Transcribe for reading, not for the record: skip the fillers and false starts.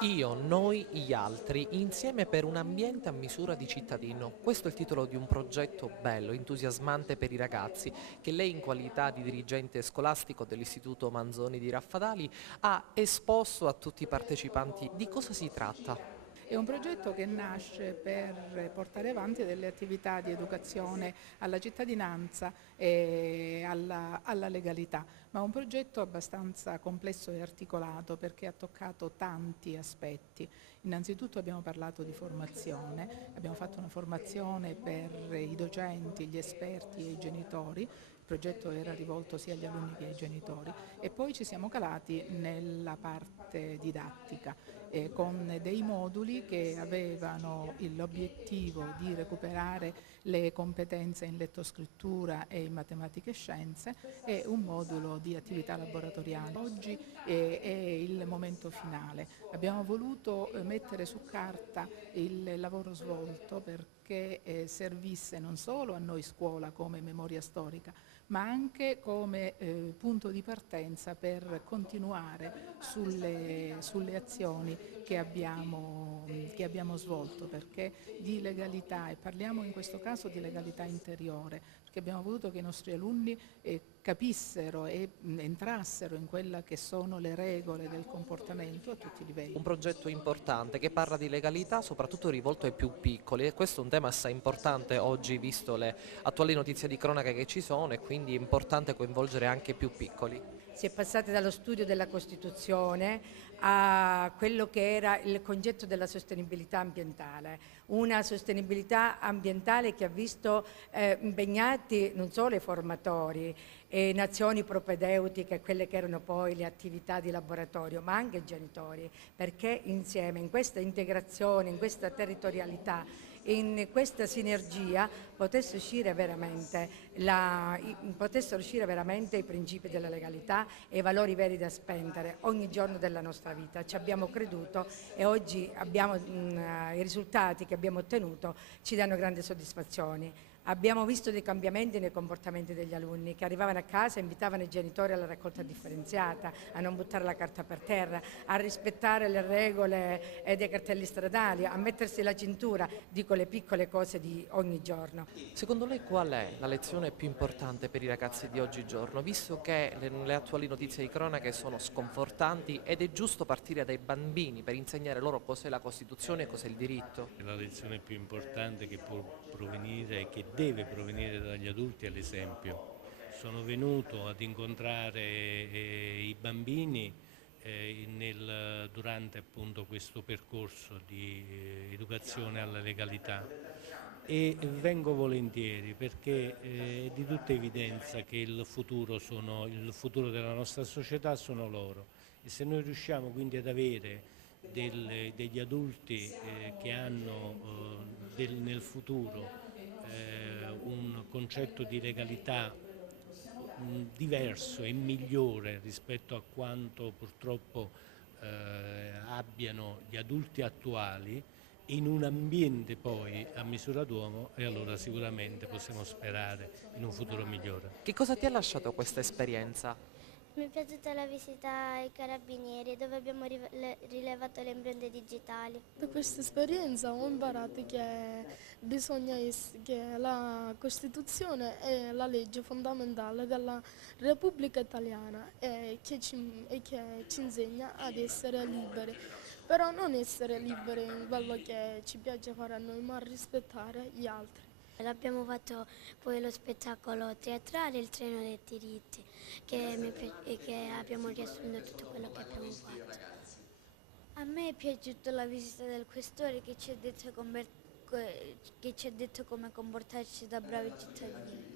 Io, noi, gli altri, insieme per un ambiente a misura di cittadino. Questo è il titolo di un progetto bello, entusiasmante per i ragazzi, che lei in qualità di dirigente scolastico dell'Istituto Manzoni di Raffadali ha esposto a tutti i partecipanti. Di cosa si tratta? È un progetto che nasce per portare avanti delle attività di educazione alla cittadinanza e alla legalità, ma è un progetto abbastanza complesso e articolato perché ha toccato tanti aspetti. Innanzitutto abbiamo parlato di formazione, abbiamo fatto una formazione per i docenti, gli esperti e i genitori. Il progetto era rivolto sia agli alunni che ai genitori e poi ci siamo calati nella parte didattica con dei moduli che avevano l'obiettivo di recuperare le competenze in lettoscrittura e in matematica e scienze e un modulo di attività laboratoriali. Oggi è il momento finale. Abbiamo voluto mettere su carta il lavoro svolto perché servisse non solo a noi scuola come memoria storica, ma anche come punto di partenza per continuare sulle azioni che abbiamo svolto, perché di legalità, e parliamo in questo caso di legalità interiore, perché abbiamo voluto che i nostri alunni capissero e entrassero in quelle che sono le regole del comportamento a tutti i livelli. Un progetto importante che parla di legalità soprattutto rivolto ai più piccoli e questo è un tema assai importante oggi visto le attuali notizie di cronaca che ci sono e quindi è importante coinvolgere anche i più piccoli. Si è passati dallo studio della Costituzione a quello che era il concetto della sostenibilità ambientale, una sostenibilità ambientale che ha visto impegnati non solo i formatori e nazioni propedeutiche, quelle che erano poi le attività di laboratorio, ma anche i genitori, perché insieme, in questa integrazione, in questa territorialità, in questa sinergia potessero uscire veramente i principi della legalità e i valori veri da spendere ogni giorno della nostra vita. Ci abbiamo creduto e oggi i risultati che abbiamo ottenuto ci danno grandi soddisfazioni. Abbiamo visto dei cambiamenti nei comportamenti degli alunni che arrivavano a casa e invitavano i genitori alla raccolta differenziata, a non buttare la carta per terra, a rispettare le regole dei cartelli stradali, a mettersi la cintura, dico le piccole cose di ogni giorno. Secondo lei qual è la lezione più importante per i ragazzi di oggigiorno, visto che le attuali notizie di cronaca sono sconfortanti ed è giusto partire dai bambini per insegnare loro cos'è la Costituzione e cos'è il diritto? La lezione più importante che può provenire e che deve provenire dagli adulti è l'esempio. Sono venuto ad incontrare i bambini durante appunto questo percorso di educazione alla legalità e vengo volentieri perché è di tutta evidenza che il futuro della nostra società sono loro e se noi riusciamo quindi ad avere degli adulti che hanno nel futuro un concetto di legalità diverso e migliore rispetto a quanto purtroppo abbiano gli adulti attuali in un ambiente poi a misura d'uomo e allora sicuramente possiamo sperare in un futuro migliore. Che cosa ti ha lasciato questa esperienza? Mi è piaciuta la visita ai carabinieri dove abbiamo rilevato le impronte digitali. Da questa esperienza ho imparato che la Costituzione è la legge fondamentale della Repubblica Italiana e che ci insegna ad essere liberi, però non essere liberi in quello che ci piace fare a noi, ma rispettare gli altri. Abbiamo fatto poi lo spettacolo teatrale Il treno dei diritti, che abbiamo riassunto tutto quello che abbiamo fatto. A me è piaciuta la visita del questore che ci ha detto come comportarci da bravi cittadini.